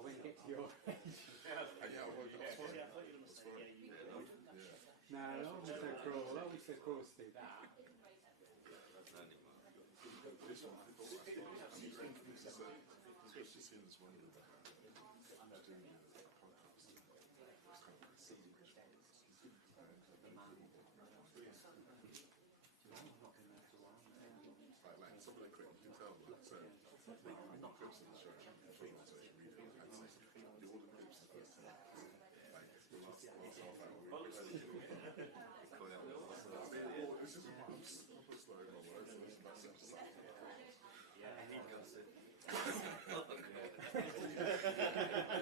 When you get to your age. No, I wasn't so cruel. I was so cruel to do that. This one, I thought, especially seeing this one doing a podcast, it's kind of like seeing like some of the critics you can tell, like, so not clips of the show, film on social media, and like, all the clips the first time, like, the last half hour, we were it's just a proper slow mo, right? So it's about such a sight. Yeah, he does it.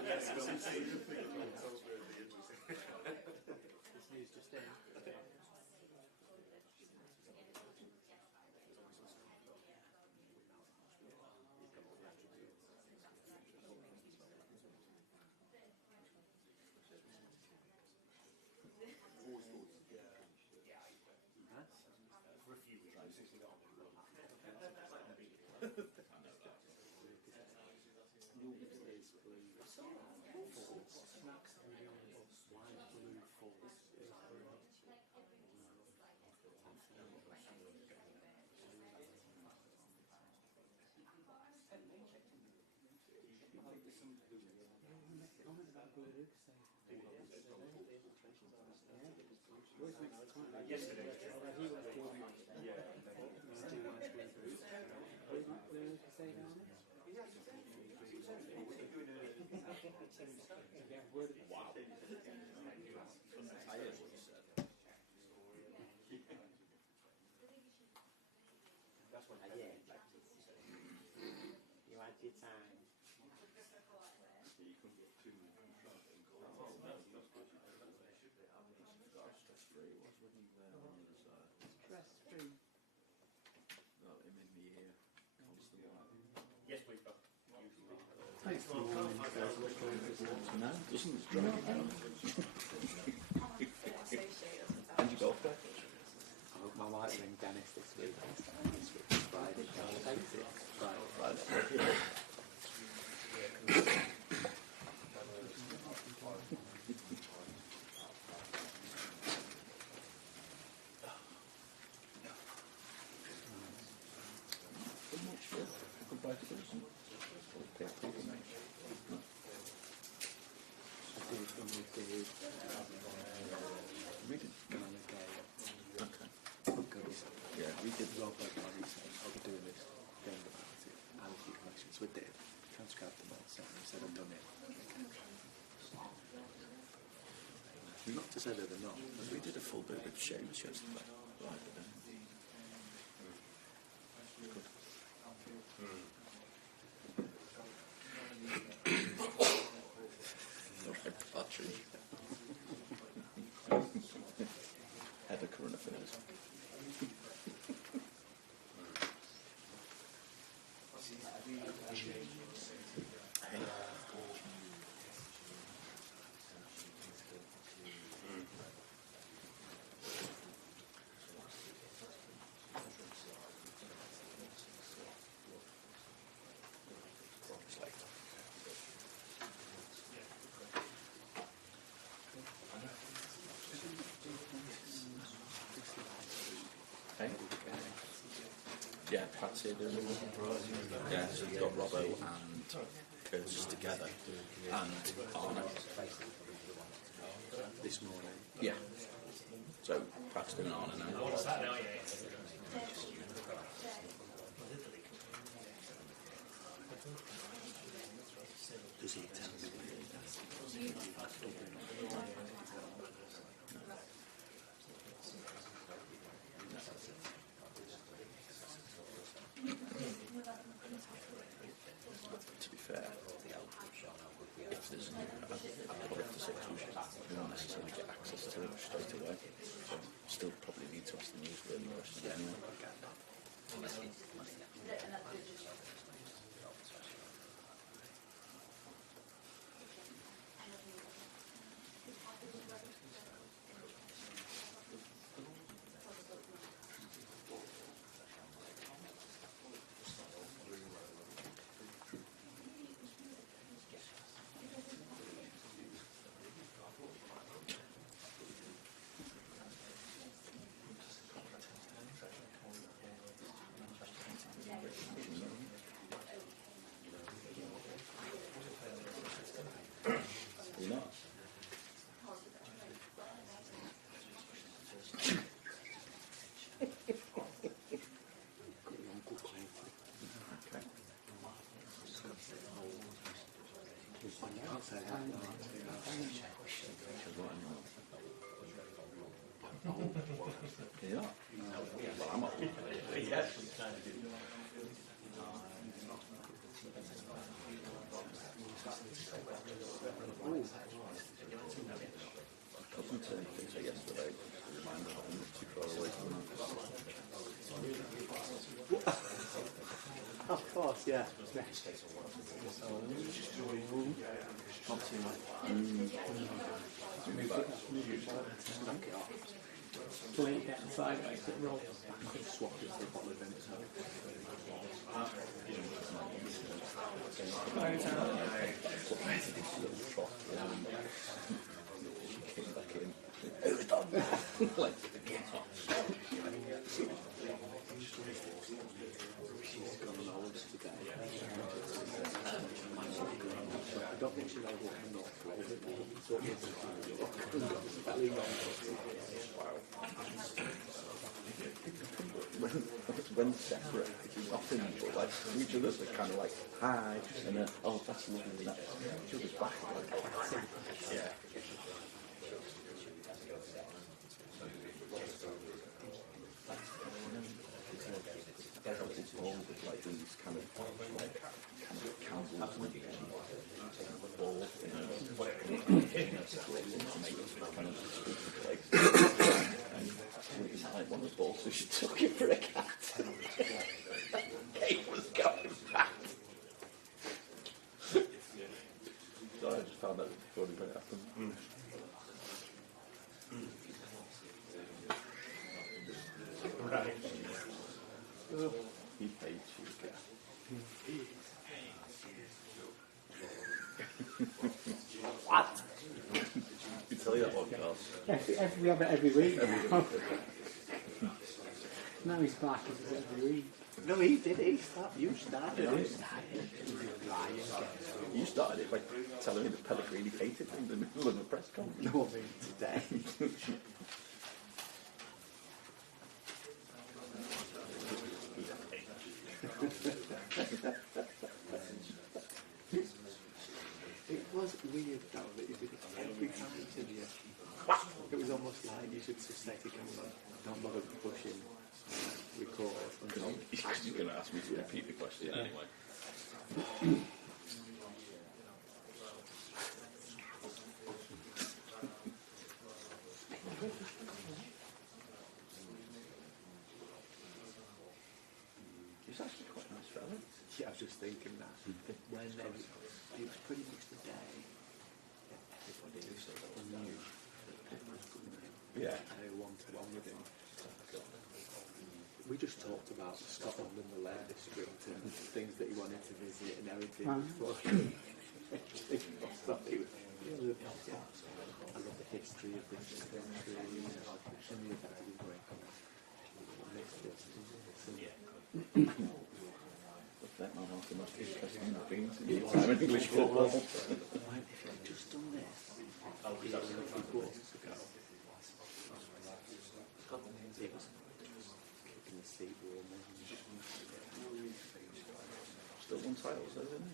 Yes, so you see the thing that tells me the interesting. This news just in. Yesterday. Wow. I heard what you said. That's what I did. You had your time. You couldn't get too Stress-free was when you were on the other side. Stress-free. No, it made me hear constantly. Yes, please, Bob. Thanks for warning. No, doesn't drive you down. And you go for it? My wife's in Dennis this week. This week is Friday. Takes it. Friday. Yeah, we did Rob like I'll be doing this thing about it. I have a few questions. We did. Transcribed them all, sent them, said I've done it. Not to say that they're not, because we did a full bit with Seamus yesterday. Right, but then. Good. Battery. Head of current affairs. Hey? Yeah, Patsy doing it. Yeah, so you've got Robbo and Curtis together, and Arne. This morning. Yeah. So Pat's doing Arne now. What's that now? Does he tell me what he does? To be fair, if there's things like yesterday. Reminder that I'm not too far away from that. Of course, yeah. Not too much. Knock it off. Blade down sideways, it rolls back. Swap it to the bottom of it. I don't think she knows what I'm not for. When separate, it's often like each other's are kind of like hi, and then oh that's lovely, and that's each other's back. Yeah. It's all with like these kind of candles and ball it's like one of the balls, so she took it for a cat. Kate was going back. So I just found that funny when it happened. Right. He hates you, cat. What? You tell you that one, Carl. We have it every week now. Now he's back every week. No, he did. You started it. You started it by telling me that Pellegrini hated him in the middle of a press conference. No, today. It was weird though that you did it every time you did it. It was almost like you should just say to camera, don't bother pushing record until You're going to ask me to repeat the question anyway. He's actually quite a nice fella. Yeah, I was just thinking that when it was pretty much the day everybody knew Yeah. one-to-one with him. We just talked about Scotland and the Lake District and things that he wanted to visit and everything. I love the history of this country and the effect of his work on That might not be the most interesting thing to do. I'm in English football. if I'd just done this, a few quarters ago, it was kicking the seat warm. Still one title, so isn't it?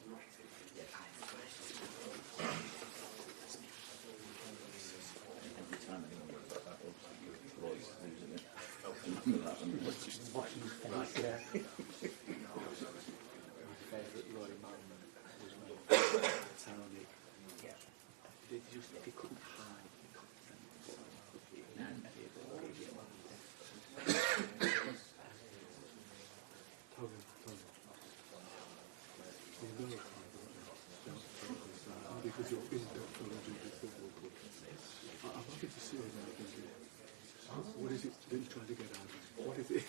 Every time anyone gets that, Roy's losing it. And let's just Watching his face, yeah. My favourite Roy moment was when Tony, he couldn't hide, he couldn't send the ball. Because you're in the football club. I'm happy to see you now thinking, what is it that you're trying to get out of me? What is it?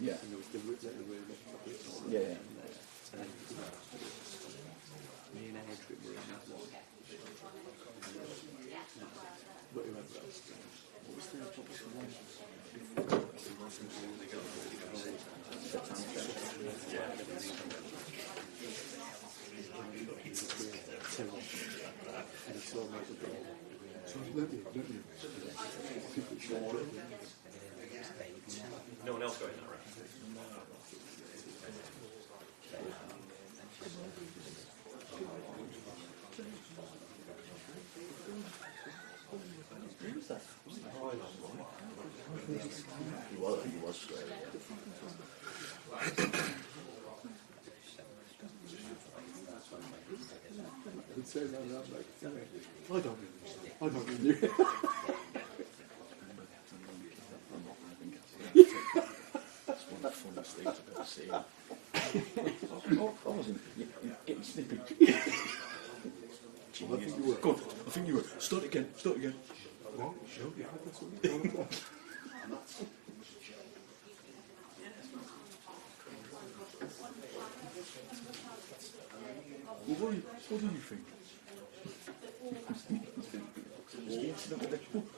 yeah. And there was the room at the top. Yeah. And then, me and Adrian were in that one. But whoever else. What was the one? And he saw me at the door. So let me. No one else going that route. turned around and I'm like, sorry, I don't mean you. That's one of the funniest things I've ever seen. I wasn't getting snippy. I think you were. Good. I think you were. Start again. What? No, you had that something. Well, what do you think?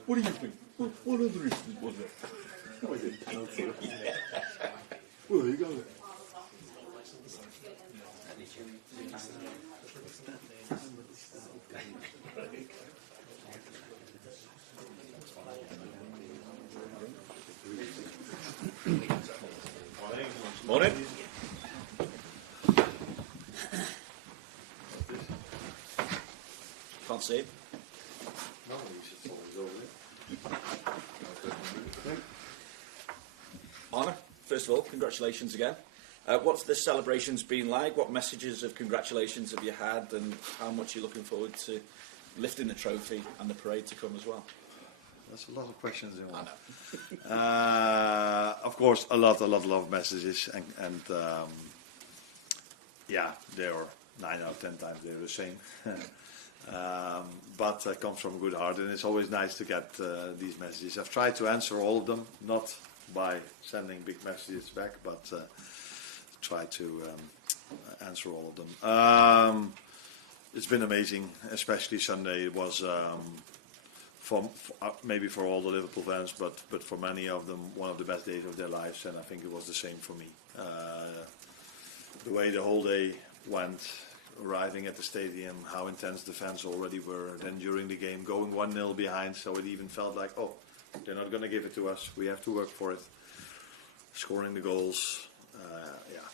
What do you think? What other instance was it? No, I didn't. Well, there you go. Morning. Can't see him. No, he's just always over there. Arne, first of all, congratulations again. What's the celebrations been like? What messages of congratulations have you had, and how much are you looking forward to lifting the trophy and the parade to come as well? That's a lot of questions in one. I know. Of course, a lot of messages, and yeah, they are 9 out of 10 times they're the same. But it comes from a good heart, and it's always nice to get these messages. I've tried to answer all of them, not by sending big messages back, but try to answer all of them. It's been amazing, especially Sunday. It was maybe for all the Liverpool fans, but for many of them, one of the best days of their lives, and I think it was the same for me. The way the whole day went, arriving at the stadium, how intense the fans already were, then during the game going 1-0 behind, so it even felt like, oh, they're not going to give it to us, we have to work for it. Scoring the goals, yeah,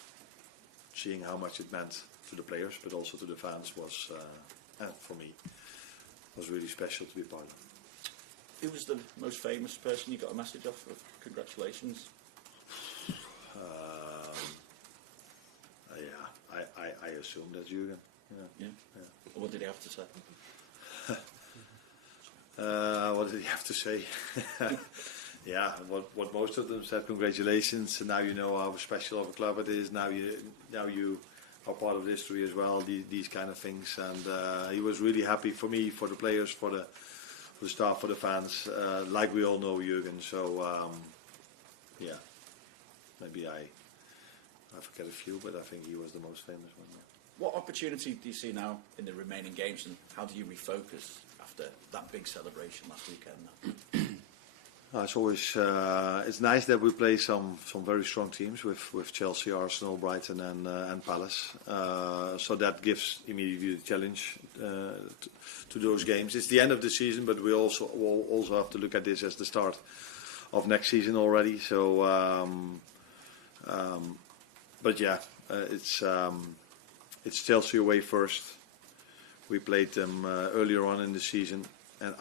seeing how much it meant to the players, but also to the fans was, for me, was really special to be part of. Who was the most famous person you got a message off of? Congratulations. Yeah, I assume that's Jürgen. Yeah. What did he have to say? What did he have to say? Yeah, what most of them said, congratulations. Now you know how special of a club it is. Now you are part of the history as well. These kind of things, and he was really happy for me, for the players, for the staff, for the fans. Like we all know Jürgen, so yeah, maybe I forget a few, but I think he was the most famous one. Yeah. What opportunity do you see now in the remaining games, and how do you refocus after that big celebration last weekend? It's always it's nice that we play some very strong teams with Chelsea, Arsenal, Brighton, and Palace. So that gives immediately the challenge to those games. It's the end of the season, but we'll also have to look at this as the start of next season already. So, but yeah, it's Chelsea away first. We played them earlier on in the season. And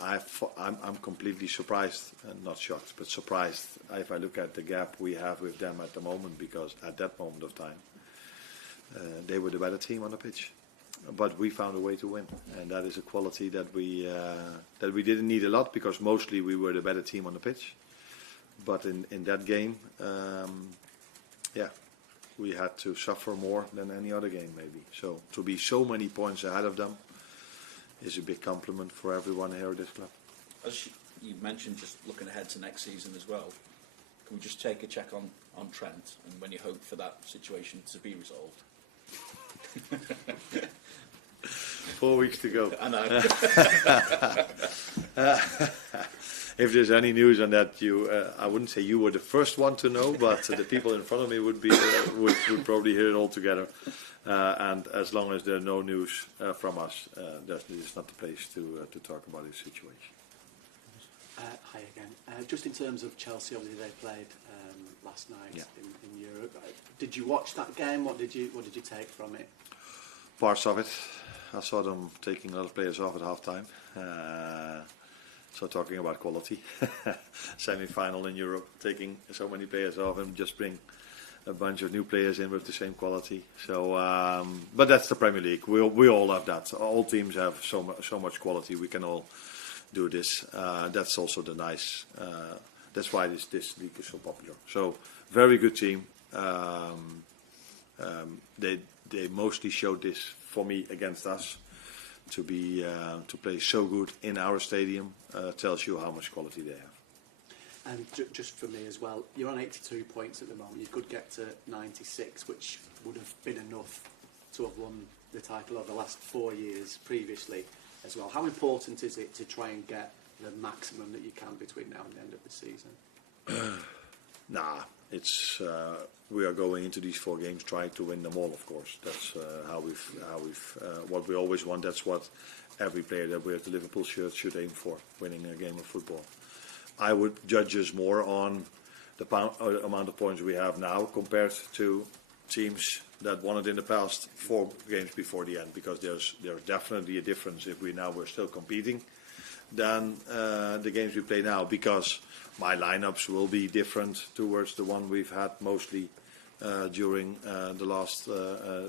I'm completely surprised, not shocked, but surprised if I look at the gap we have with them at the moment, because at that moment of time, they were the better team on the pitch. But we found a way to win, and that is a quality that we didn't need a lot, because mostly we were the better team on the pitch. But in that game, yeah, we had to suffer more than any other game maybe. So to be so many points ahead of them is a big compliment for everyone here at this club. As you mentioned, just looking ahead to next season as well, can we just take a check on Trent and when you hope for that situation to be resolved? 4 weeks to go. I know. If there's any news on that, I wouldn't say you were the first one to know, but the people in front of me would probably hear it all together. And as long as there are no news from us, this is not the place to talk about this situation. Hi again. Just in terms of Chelsea, obviously they played last night in Europe. Did you watch that game? What did you take from it? Parts of it. I saw them taking a lot of players off at half-time. So talking about quality. Semi-final in Europe, taking so many players off and just bring a bunch of new players in with the same quality. So, but that's the Premier League. We all have that. All teams have so much quality. We can all do this. That's also the nice. That's why this league is so popular. So, very good team. They mostly showed this for me against us. To play so good in our stadium tells you how much quality they have. And just for me as well, you're on 82 points at the moment. You could get to 96, which would have been enough to have won the title over the last 4 years previously as well. How important is it to try and get the maximum that you can between now and the end of the season? It's we are going into these 4 games trying to win them all. Of course, that's how we've what we always want. That's what every player that wears the Liverpool shirt should aim for: winning a game of football. I would judge us more on the amount of points we have now compared to teams that won it in the past 4 games before the end, because there's definitely a difference if we're still competing than the games we play now, because my lineups will be different towards the one we've had mostly during the last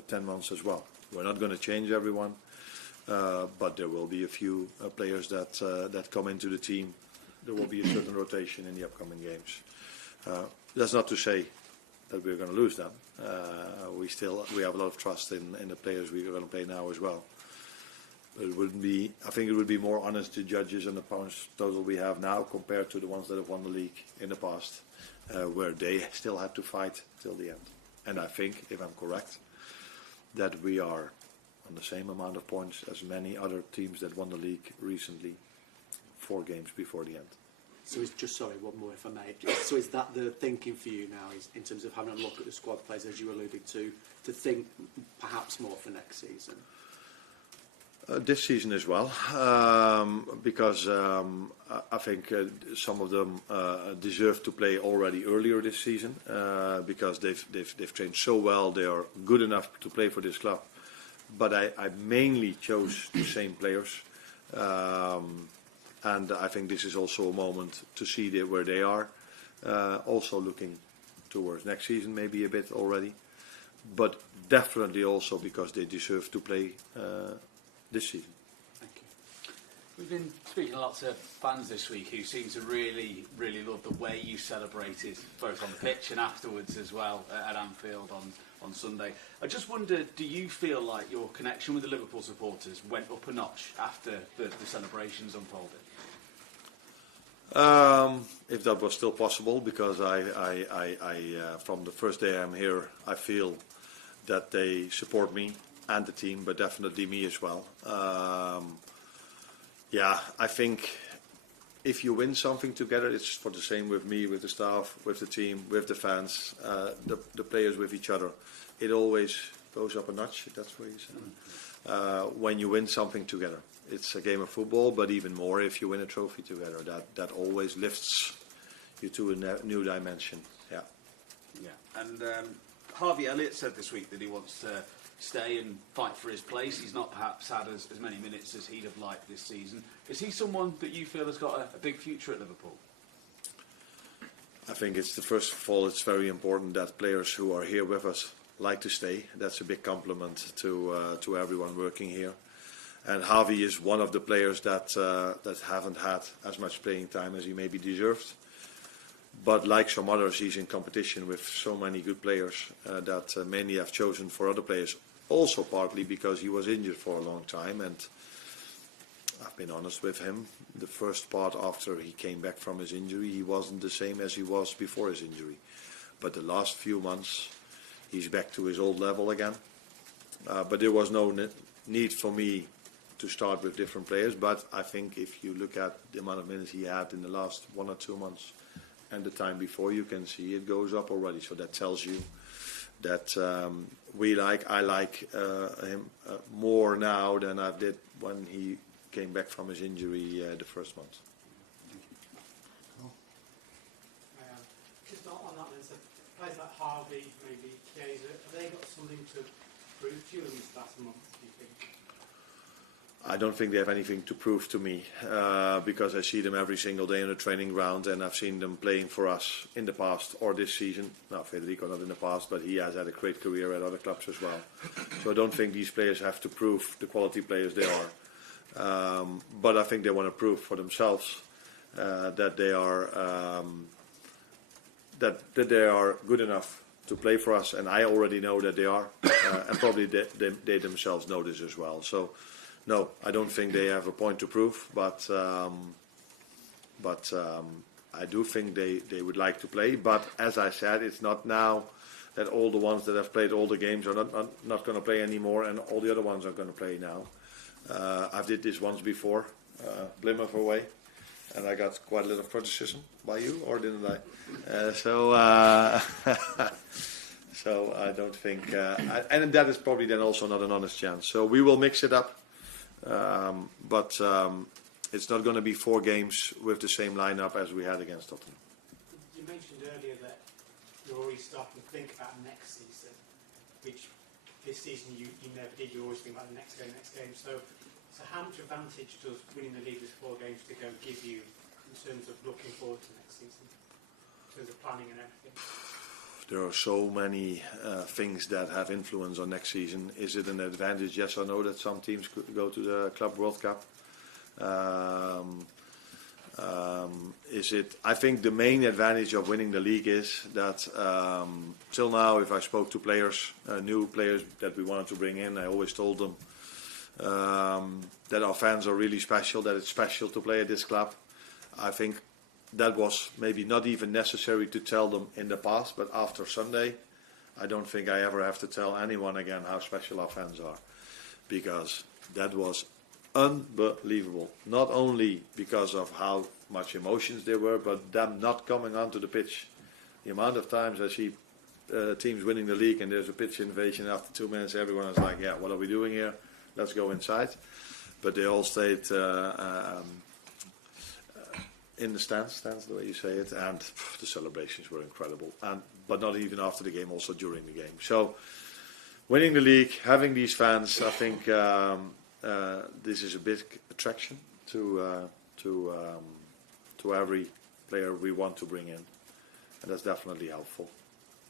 10 months as well. We're not going to change everyone, but there will be a few players that come into the team. There will be a certain rotation in the upcoming games. That's not to say that we're going to lose them. We have a lot of trust in the players we are going to play now as well. I think it would be more honest to judges on the points total we have now compared to the ones that have won the league in the past, where they still had to fight till the end. And I think, if I'm correct, that we are on the same amount of points as many other teams that won the league recently, 4 games before the end. So one more if I may. So is that the thinking for you now, is in terms of having a look at the squad players, as you alluded to think perhaps more for next season? This season as well, because I think some of them deserve to play already earlier this season, because they've trained so well. They are good enough to play for this club. But I mainly chose the same players. And I think this is also a moment to see where they are. Also looking towards next season, maybe a bit already. But definitely also because they deserve to play this season. Thank you. We've been speaking to lots of fans this week who seem to really, really love the way you celebrated, both on the pitch and afterwards as well at Anfield on Sunday. I just wondered, do you feel like your connection with the Liverpool supporters went up a notch after the celebrations unfolded? If that was still possible, because I from the first day I'm here, I feel that they support me and the team, but definitely me as well. I think if you win something together, it's for the same with me, with the staff, with the team, with the fans, the players, with each other. It always goes up a notch. That's what you said. When you win something together. It's a game of football, but even more if you win a trophy together. That always lifts you to a new dimension. Yeah. Yeah. And Harvey Elliott said this week that he wants to stay and fight for his place. He's not perhaps had as many minutes as he'd have liked this season. Is he someone that you feel has got a big future at Liverpool? I think first of all, it's very important that players who are here with us like to stay. That's a big compliment to everyone working here. And Javi is one of the players that haven't had as much playing time as he maybe deserved. But like some others, he's in competition with so many good players that many have chosen for other players. Also partly because he was injured for a long time, and I've been honest with him. The first part after he came back from his injury, he wasn't the same as he was before his injury. But the last few months, he's back to his old level again. But there was no need for me to start with different players, but I think if you look at the amount of minutes he had in the last 1 or 2 months and the time before, you can see it goes up already. So that tells you that I like him more now than I did when he came back from his injury the first month. Just on that then, so players like Harvey, maybe Chiesa, have they got something to prove to you in this last month, do you think? I don't think they have anything to prove to me because I see them every single day on the training ground, and I've seen them playing for us in the past or this season. Now, Federico not in the past, but he has had a great career at other clubs as well. So I don't think these players have to prove the quality players they are. But I think they want to prove for themselves that they are that they are good enough to play for us, and I already know that they are, and probably they themselves know this as well. So. No, I don't think they have a point to prove, but I do think they would like to play. But as I said, it's not now that all the ones that have played all the games are not going to play anymore, and all the other ones are going to play now. I've did this once before, Plymouth away, and I got quite a lot of criticism by you, or didn't I? So I don't think, and that is probably then also not an honest chance. So we will mix it up. But it's not going to be 4 games with the same lineup as we had against Tottenham. You mentioned earlier that you're already starting to think about next season, which this season you never did. You always think about the next game. So how much advantage does winning the league with 4 games to go give you in terms of looking forward to next season, in terms of planning and everything? There are so many things that have influence on next season. Is it an advantage, yes or no, that some teams could go to the Club World Cup? Is it? I think the main advantage of winning the league is that till now, if I spoke to players, new players that we wanted to bring in, I always told them that our fans are really special, that it's special to play at this club. I think that was maybe not even necessary to tell them in the past, but after Sunday, I don't think I ever have to tell anyone again how special our fans are, because that was unbelievable. Not only because of how much emotions there were, but them not coming onto the pitch. The amount of times I see teams winning the league and there's a pitch invasion after 2 minutes, everyone is like, yeah, what are we doing here? Let's go inside. But they all stayed in the stands, the way you say it, and the celebrations were incredible. But not even after the game, also during the game. So, winning the league, having these fans, I think this is a big attraction to every player we want to bring in, and that's definitely helpful.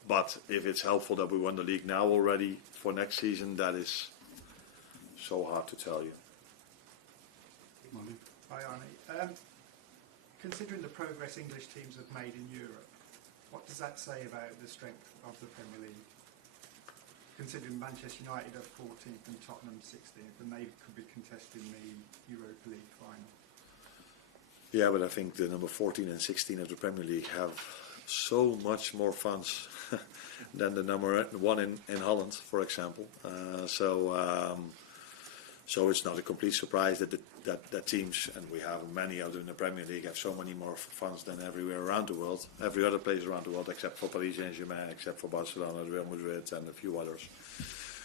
But if it's helpful that we won the league now already for next season, that is so hard to tell you. Hi, Arne. Considering the progress English teams have made in Europe, what does that say about the strength of the Premier League? Considering Manchester United are 14th and Tottenham 16th, and they could be contesting the Europa League final. Yeah, but I think the number 14 and 16 of the Premier League have so much more funds than the number 1 in Holland, for example. So it's not a complete surprise that teams, and we have many other in the Premier League, have so many more funds than everywhere around the world, every other place around the world, except for Paris Saint-Germain, except for Barcelona, Real Madrid, and a few others.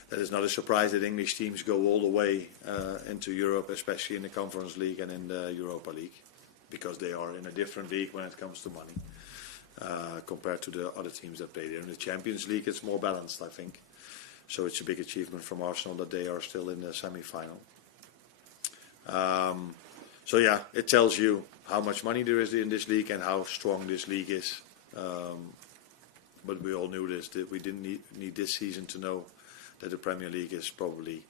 That is not a surprise that English teams go all the way into Europe, especially in the Conference League and in the Europa League, because they are in a different league when it comes to money compared to the other teams that play there. In the Champions League, it's more balanced, I think. So it's a big achievement from Arsenal that they are still in the semi-final. So yeah, it tells you how much money there is in this league and how strong this league is. But we all knew this, that we didn't need this season to know that the Premier League is probably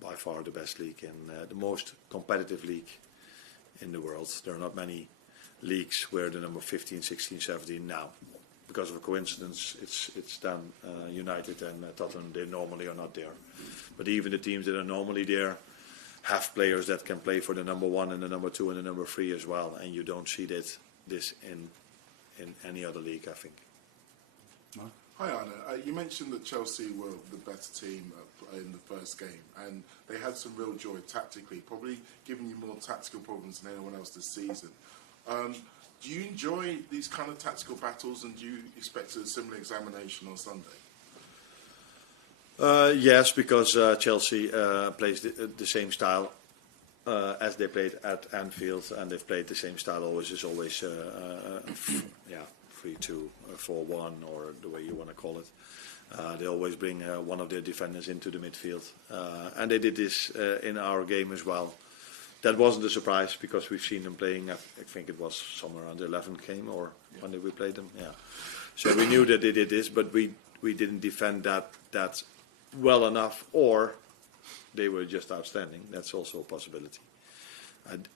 by far the best league and the most competitive league in the world. There are not many leagues where the number 15, 16, 17 now. Because of a coincidence, it's done. United and Tottenham, they normally are not there. But even the teams that are normally there have players that can play for the number 1 and the number 2 and the number 3 as well. And you don't see this in any other league, I think. Hi Arne, you mentioned that Chelsea were the better team in the first game, and they had some real joy tactically, probably giving you more tactical problems than anyone else this season. Do you enjoy these kind of tactical battles, and do you expect a similar examination on Sunday? Yes, because Chelsea plays the same style as they played at Anfield, and they've played the same style always. Is always 3-2, 4-1, or the way you want to call it. They always bring one of their defenders into the midfield, and they did this in our game as well. That wasn't a surprise because we've seen them playing. I think it was somewhere around the 11th game, or when did we play them? Yeah. So we knew that they did this, but we didn't defend that well enough, or they were just outstanding. That's also a possibility.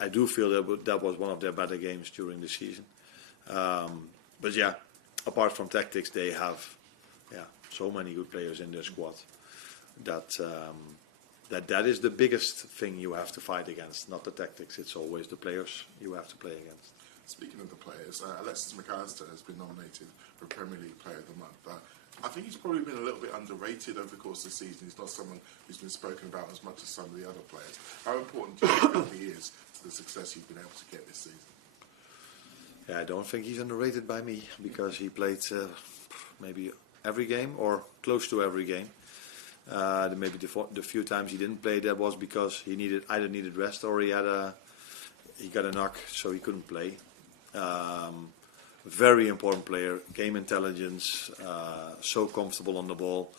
I do feel that was one of their better games during the season. But yeah, apart from tactics, they have so many good players in their squad that is the biggest thing you have to fight against, not the tactics. It's always the players you have to play against. Speaking of the players, Alexis McAllister has been nominated for Premier League Player of the Month. I think he's probably been a little bit underrated over the course of the season. He's not someone who's been spoken about as much as some of the other players. How important do you think he is to the success you've been able to get this season? Yeah, I don't think he's underrated by me because he played maybe every game or close to every game. Maybe the few times he didn't play, that was because he either needed rest or he got a knock, so he couldn't play. Very important player, game intelligence, so comfortable on the ball.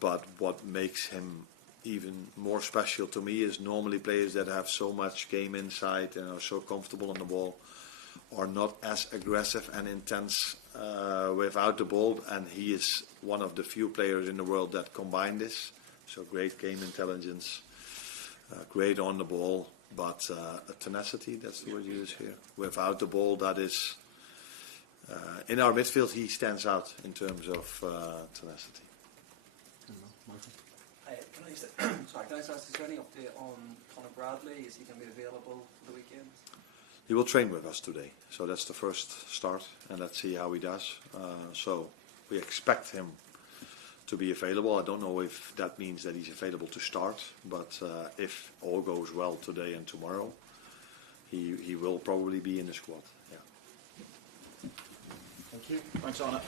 But what makes him even more special to me is normally players that have so much game insight and are so comfortable on the ball are not as aggressive and intense without the ball, and he is one of the few players in the world that combine this. So great game intelligence, great on the ball, but tenacity, that's the word you use here. Without the ball, that is, in our midfield, he stands out in terms of tenacity. Can I just ask, is there any update on Conor Bradley? Is he going to be available for the weekend? He will train with us today, so that's the first start, and let's see how he does. So we expect him to be available. I don't know if that means that he's available to start, but if all goes well today and tomorrow, he will probably be in the squad. Yeah. Thank you. Thanks, Arne.